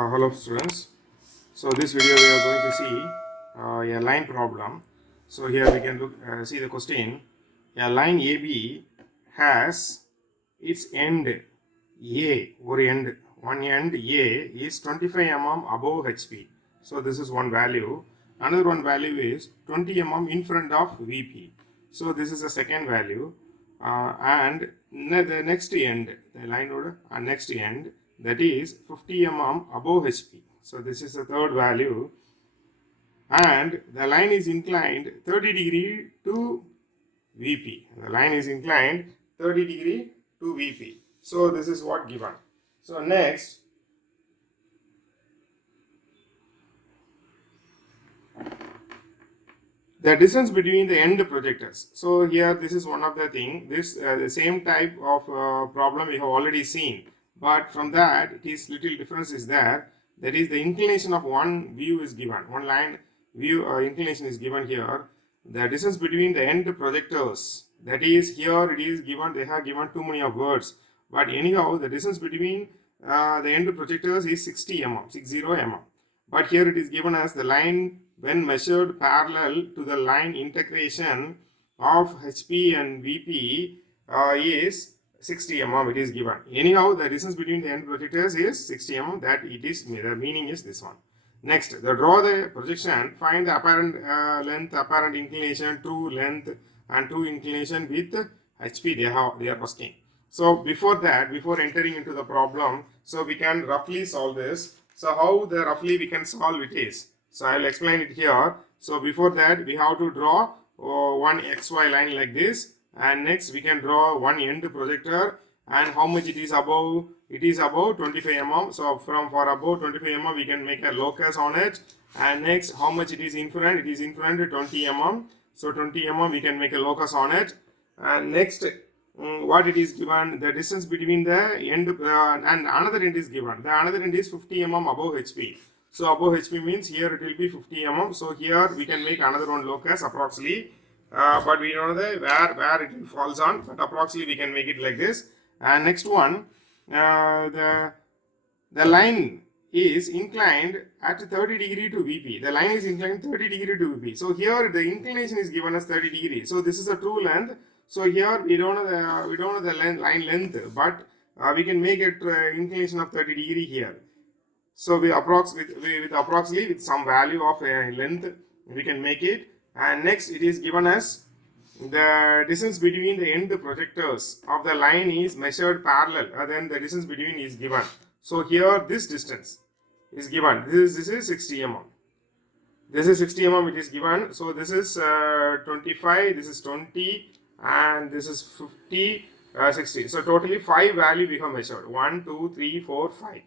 Hello students. So this video we are going to see a line problem. So here we can see the question. A line AB has its end A, one end A is 25 mm above HP. So this is one value. Another one value is 20 mm in front of VP. So this is the second value. And the next end, the line order, next end, that is 50 mm above HP. So this is the third value, and the line is inclined 30 degree to VP. The line is inclined 30 degree to VP. So this is what given. So next, the distance between the end projectors. So here this is one of the thing. This the same type of problem we have already seen, but from that it is little difference is there. That is, the inclination of one view is given. One line view inclination is given here. The distance between the end projectors, that is, here it is given. They have given too many of words, but anyhow the distance between the end projectors is 60 mm, 60 mm. But here it is given as the line when measured parallel to the line integration of HP and VP is 60 mm. It is given. Anyhow, the distance between the end projectors is 60 mm. That it is, the meaning is this one. Next, draw the projection. Find the apparent length, apparent inclination, true length, and true inclination with HP. They are asking. So before that, before entering into the problem, so we can roughly solve this. So how the roughly we can solve it is. So I will explain it here. So before that, we have to draw one XY line like this, and next we can draw one end projector, and how much it is above. It is above 25 mm. So for above 25 mm we can make a locus on it. And next, how much it is in front. It is in front 20 mm. So 20 mm we can make a locus on it. And next, what it is given, the distance between the end and another end is given. The another end is 50 mm above HP. So above HP means here it will be 50 mm. So here we can make another one locus approximately, but we don't know where it falls on, but approximately we can make it like this. And next one, the line is inclined at 30 degree to VP. The line is inclined 30 degree to VP. So here the inclination is given as 30 degree. So this is a true length. So here we don't know the line length, but we can make it inclination of 30 degree here. So we approximately with some value of length we can make it. And next, it is given as the distance between the end projectors of the line is measured parallel. Then the distance between is given. So here this distance is given. This is 60 mm. This is 60 mm. It is given. So this is 25. This is 20. And this is 50, 60. So totally 5 value we have measured. 1, 2, 3, 4, 5.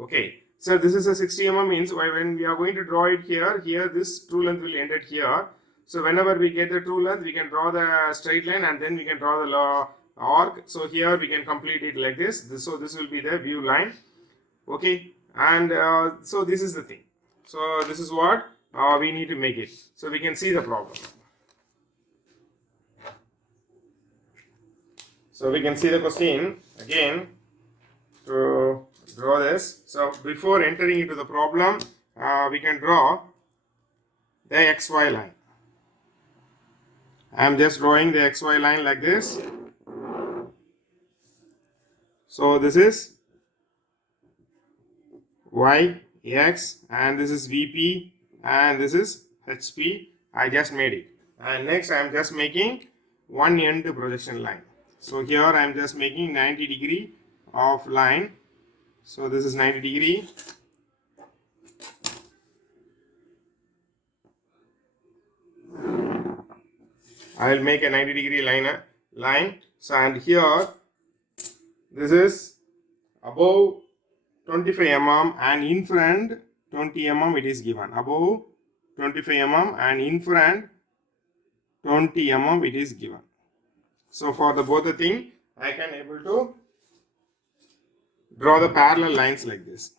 Okay. So this is a 60 mm means when we are going to draw it here this true length will end it here. So whenever we get the true length, we can draw the straight line and then we can draw the arc. So here we can complete it like this. So this will be the view line. Okay. And so this is the thing. So this is what we need to make it. So we can see the problem. So we can see the question again to draw this. So before entering into the problem, we can draw the XY line. I am just drawing the XY line like this. So this is Y, X, and this is VP, and this is HP. I just made it. And next I am just making one end projection line. So here I am just making 90 degree of line. So this is 90 degree. I will make a 90 degree line. So and here this is above 25 mm and in front 20 mm it is given. Above 25 mm and in front 20 mm it is given. So for the both the thing, I can able to draw the parallel lines like this.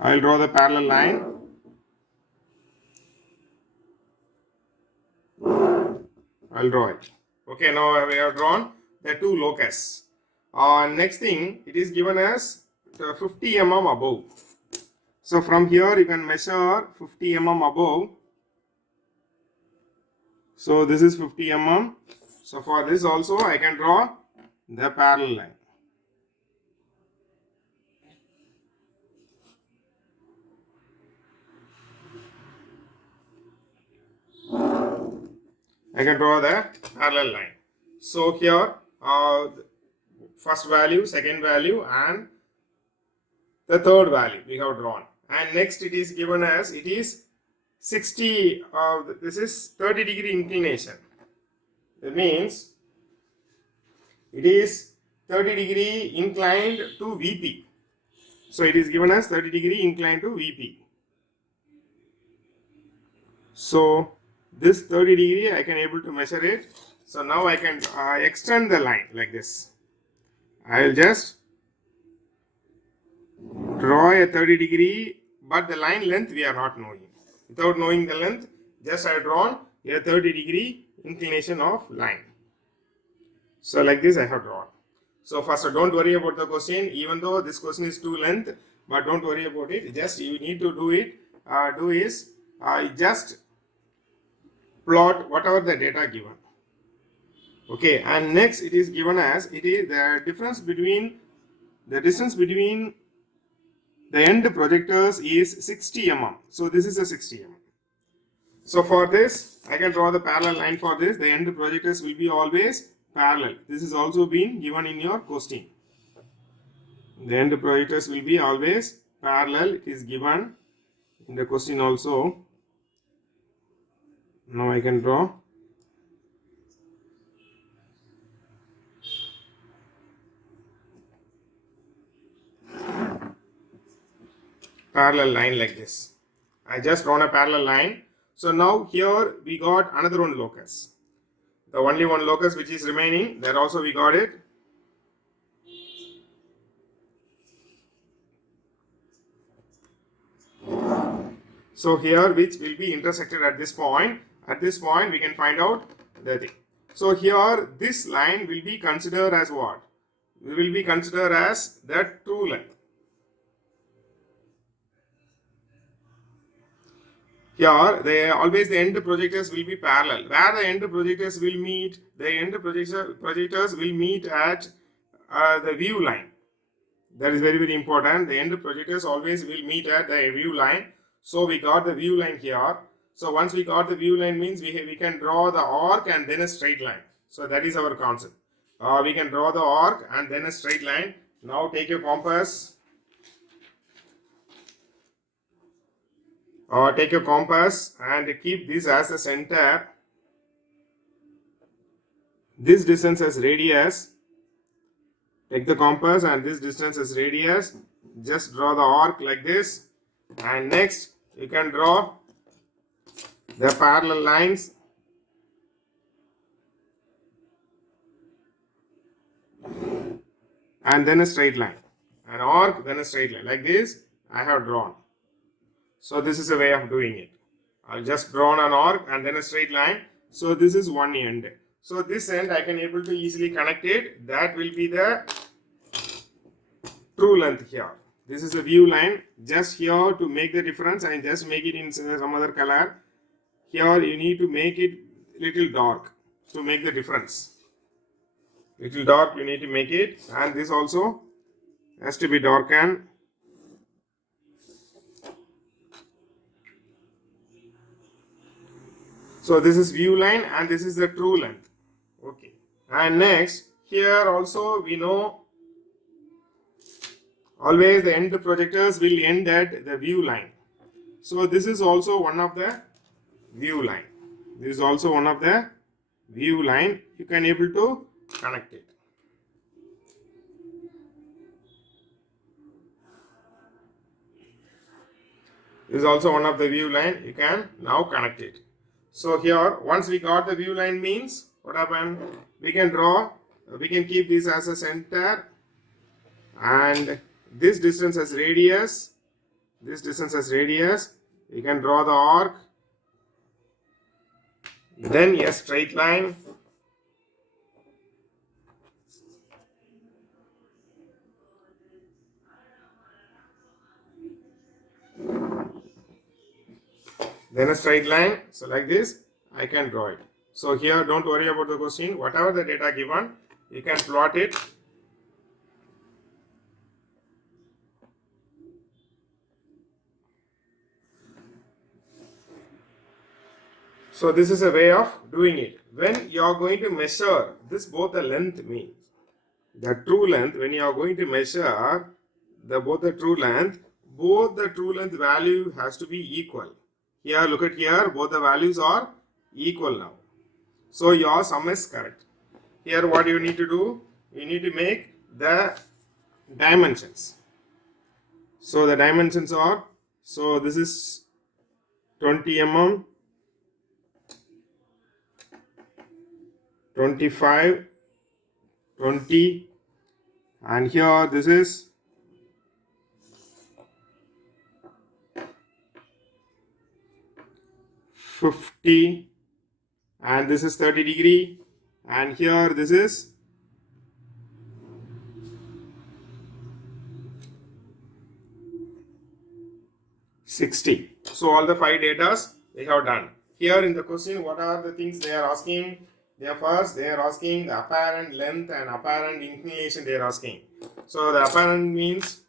I will draw the parallel line. I will draw it. Okay, now we have drawn the two locus. Next thing, it is given as 50 mm above. So from here you can measure 50 mm above. So this is 50 mm. So for this also I can draw the parallel line. I can draw the parallel line. So here first value, second value and the third value we have drawn. And next it is given as it is 60, this is 30-degree inclination. That means it is 30-degree inclined to VP. So it is given as 30-degree inclined to VP. So this 30-degree I can able to measure it. So now I can extend the line like this. I will just draw a 30-degree, but the line length we are not knowing. Without knowing the length, just I have drawn a 30-degree inclination of line. So like this I have drawn. So first don't worry about the question, even though this question is too length, but don't worry about it. Just you need to do it. Just plot whatever the data given. Okay, and next it is given as it is the distance between the end projectors is 60 mm. So this is a 60 mm. So for this I can draw the parallel line for this. The end projectors will be always parallel. This is also been given in your question. The end projectors will be always parallel. It is given in the question also. Now I can draw parallel line like this. I just drawn a parallel line. So now here we got another one locus. The only one locus which is remaining, there also we got it. So here which will be intersected at this point. At this point we can find out the thing. So here this line will be considered as what? We will be considered as the true line. Here, always the end projectors will be parallel. Where the end projectors will meet, the end projectors will meet at the view line. That is very, very important. The end projectors always will meet at the view line. So we got the view line here. So once we got the view line means we can draw the arc and then a straight line. So that is our concept. We can draw the arc and then a straight line. Now take your compass. Take your compass and keep this as the center. This distance as radius. Take the compass and this distance as radius. Just draw the arc like this. And next you can draw the parallel lines. And then a straight line. An arc, then a straight line. Like this I have drawn. So this is a way of doing it. I'll just draw an arc and then a straight line. So this is one end. So this end I can able to easily connect it. That will be the true length here. This is a view line. Just here to make the difference and just make it in some other color. Here you need to make it little dark to make the difference. Little dark you need to make it, and this also has to be darkened. So this is view line and this is the true length. Okay. And next here also we know always the end projectors will end at the view line. So this is also one of the view line. This is also one of the view line. You can able to connect it. This is also one of the view line. You can now connect it. So here once we got the view line means what happened? We can draw. We can keep this as a center, and this distance as radius. This distance as radius. You can draw the arc. Then a straight line. then a straight line. So like this, I can draw it. So here, don't worry about the question. Whatever the data given, you can plot it. So this is a way of doing it. When you are going to measure this, both the length means the true length. When you are going to measure both the true length value has to be equal. Here, look at here, both the values are equal now. So your sum is correct. Here, what you need to do, you need to make the dimensions. So the dimensions are, so this is 20 mm, 25, 20, and here this is 50, and this is 30 degree, and here this is 60. So all the 5 datas we have done. Here in the question, what are the things they are asking? They are asking the apparent length and apparent inclination they are asking. So the apparent means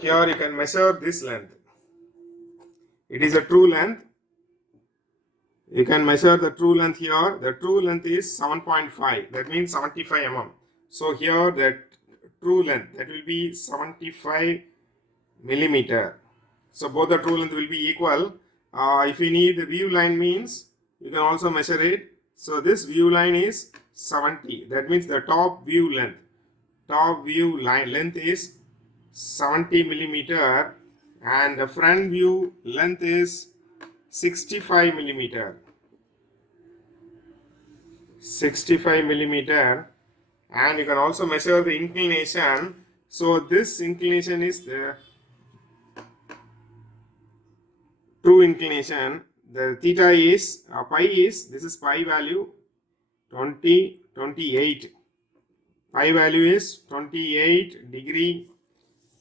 here you can measure this length. It is a true length. You can measure the true length here. The true length is 7.5. That means 75 mm. So here that true length, that will be 75 millimeter. So both the true length will be equal. If you need the view line means, you can also measure it. So this view line is 70. That means the top view length. Top view line length is 70 millimeter, and the front view length is 65 millimeter. 65 millimeter, and you can also measure the inclination. So this inclination is the true inclination. The theta is pi is, this is pi value 28. Pi value is 28 degree,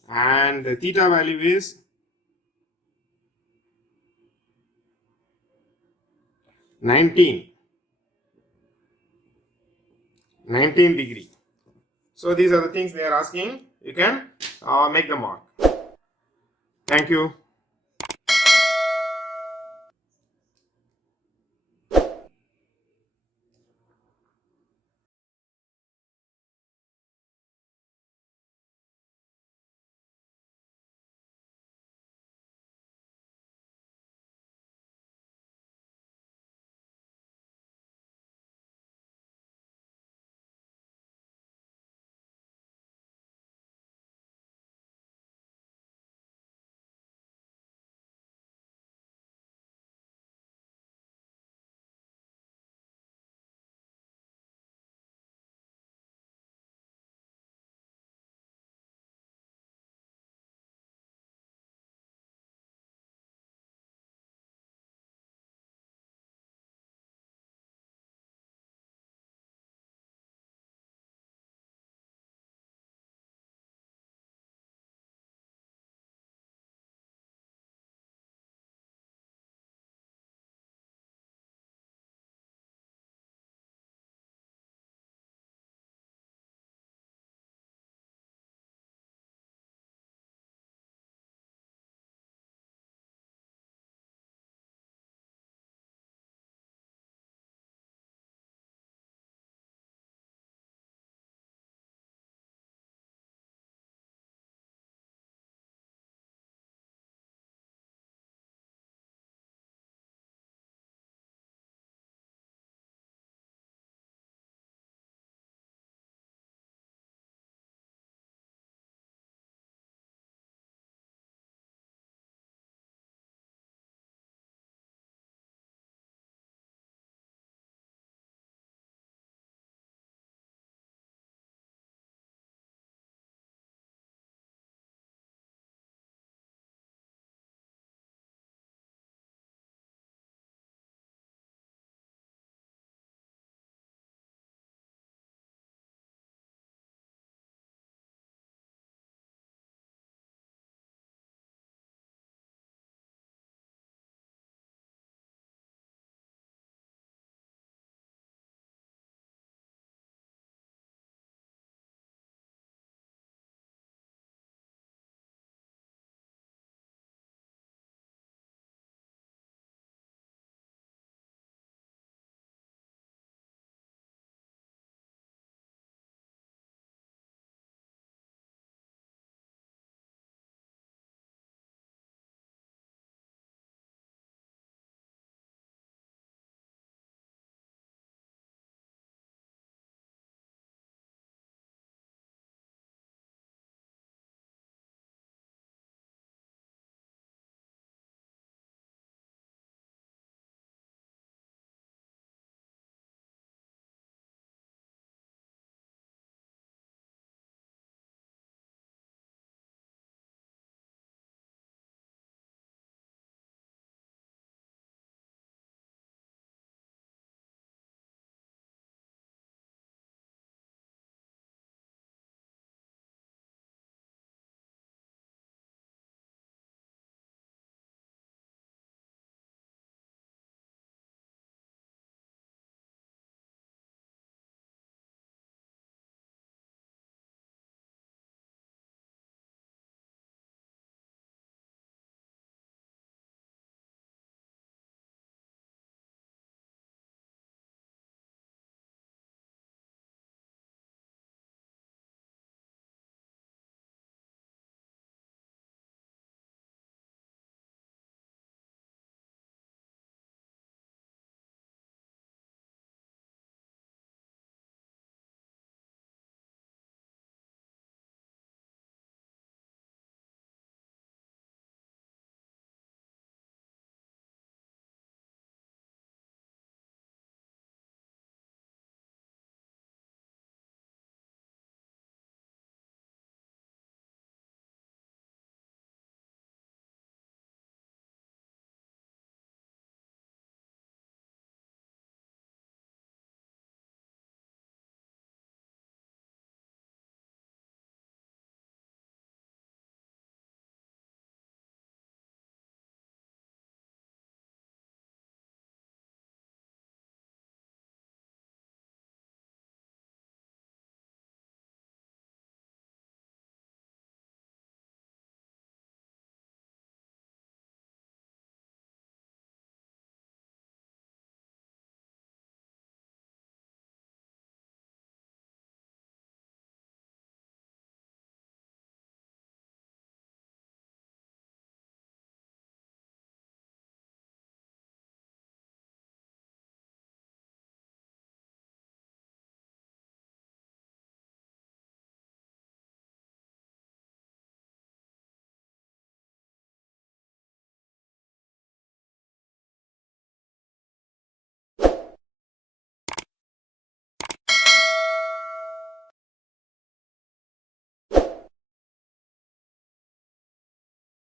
and the theta value is 19 degree. So these are the things they are asking. You can make the mark. Thank you.